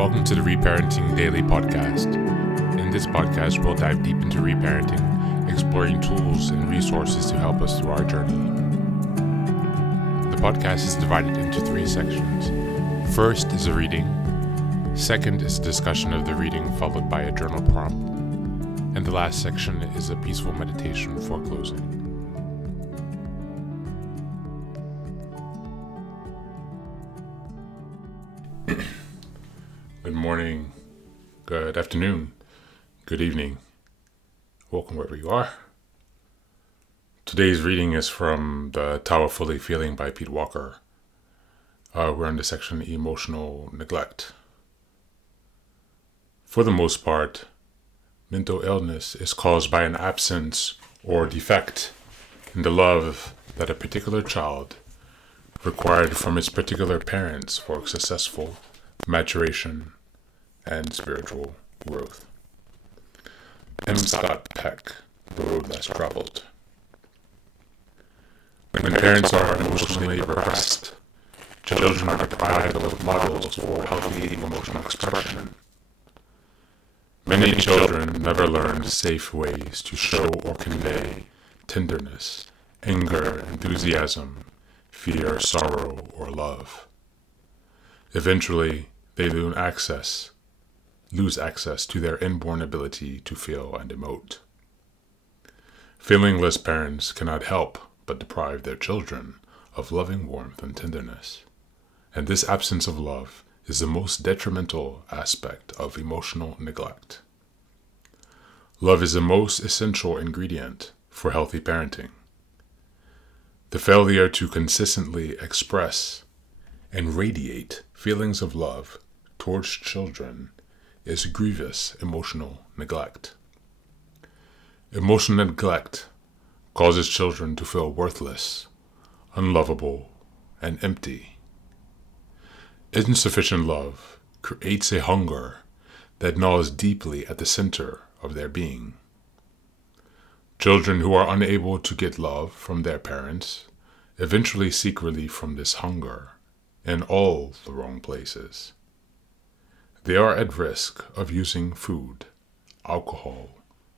Welcome to the Reparenting Daily podcast. In this podcast, we'll dive deep into reparenting, exploring tools and resources to help us through our journey. The podcast is divided into 3 sections. First is a reading. Second is a discussion of the reading followed by a journal prompt. And the last section is a peaceful meditation for closing. Good morning, good afternoon, good evening. Welcome wherever you are. Today's reading is from The Powerfully Feeling by Pete Walker. We're in the section Emotional Neglect. For the most part, mental illness is caused by an absence or defect in the love that a particular child required from its particular parents for successful maturation and spiritual growth. M. Scott Peck, The Road Less Traveled. When parents are emotionally repressed, children are deprived of models for healthy emotional expression. Many children never learn safe ways to show or convey tenderness, anger, enthusiasm, fear, sorrow, or love. Eventually, they lose access to their inborn ability to feel and emote. Feelingless parents cannot help but deprive their children of loving warmth and tenderness. And this absence of love is the most detrimental aspect of emotional neglect. Love is the most essential ingredient for healthy parenting. The failure to consistently express and radiate feelings of love towards children is grievous emotional neglect. Emotional neglect causes children to feel worthless, unlovable, and empty. Insufficient love creates a hunger that gnaws deeply at the center of their being. Children who are unable to get love from their parents eventually seek relief from this hunger in all the wrong places. They are at risk of using food, alcohol,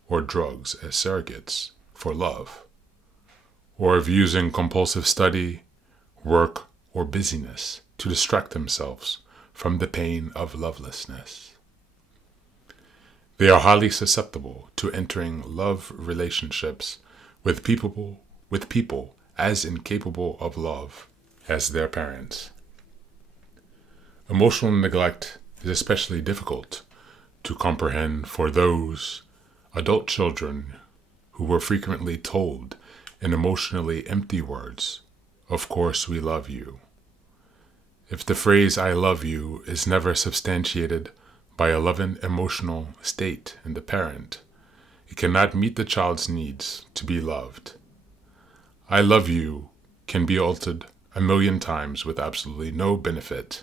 or drugs as surrogates for love, or of using compulsive study, work, or busyness to distract themselves from the pain of lovelessness. They are highly susceptible to entering love relationships with people as incapable of love as their parents. Emotional neglect is especially difficult to comprehend for those adult children who were frequently told in emotionally empty words, "Of course we love you." If the phrase "I love you" is never substantiated by a loving emotional state in the parent, it cannot meet the child's needs to be loved. "I love you" can be altered 1,000,000 times with absolutely no benefit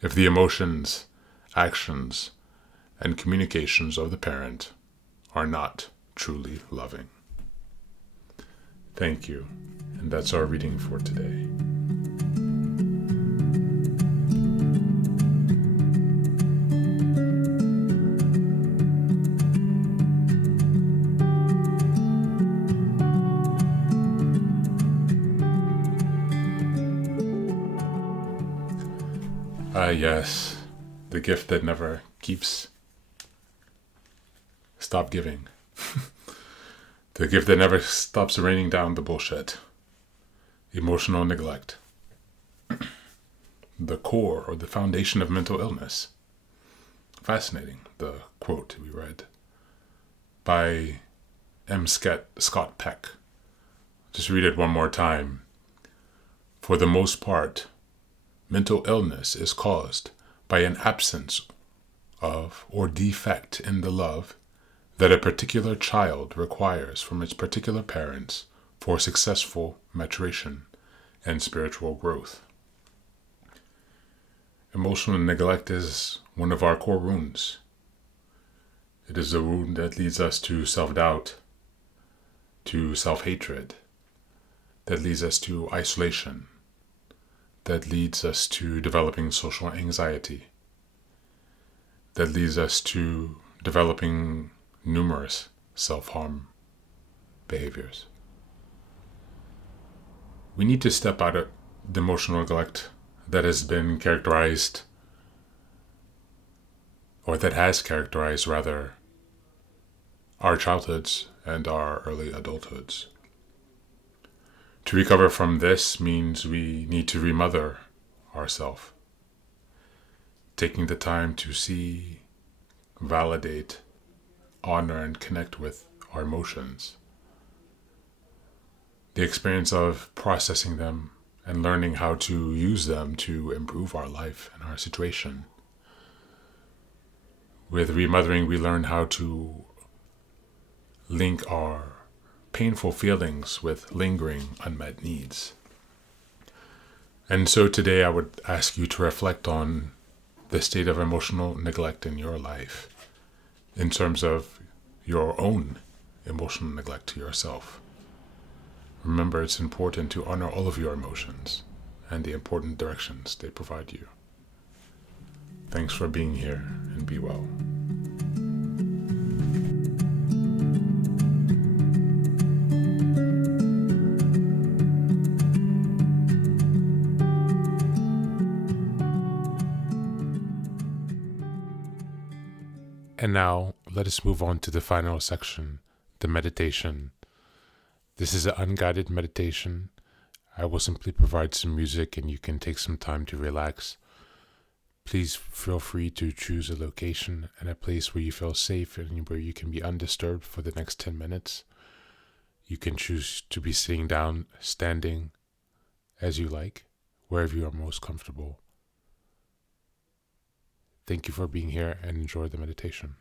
if the emotions, actions, and communications of the parent are not truly loving. Thank you, and that's our reading for today. Yes, the gift that never keeps. Stop giving. The gift that never stops raining down the bullshit. Emotional neglect. The core or the foundation of mental illness. Fascinating, the quote we read by M. Scott Peck. Just read it one more time. For the most part, mental illness is caused by an absence of or defect in the love that a particular child requires from its particular parents for successful maturation and spiritual growth. Emotional neglect is one of our core wounds. It is a wound that leads us to self-doubt, to self-hatred, that leads us to isolation, that leads us to developing social anxiety. that leads us to developing numerous self-harm behaviors. We need to step out of the emotional neglect that has been characterized, or that has characterized rather, our childhoods and our early adulthoods. To recover from this means we need to remother ourselves, taking the time to see, validate, honor, and connect with our emotions. The experience of processing them and learning how to use them to improve our life and our situation. With remothering, we learn how to link our painful feelings with lingering unmet needs. And so today I would ask you to reflect on the state of emotional neglect in your life in terms of your own emotional neglect to yourself. Remember, it's important to honor all of your emotions and the important directions they provide you. Thanks for being here, and be well. And now, let us move on to the final section, the meditation. This is an unguided meditation. I will simply provide some music and you can take some time to relax. Please feel free to choose a location and a place where you feel safe and where you can be undisturbed for the next 10 minutes. You can choose to be sitting down, standing, as you like, wherever you are most comfortable. Thank you for being here and enjoy the meditation.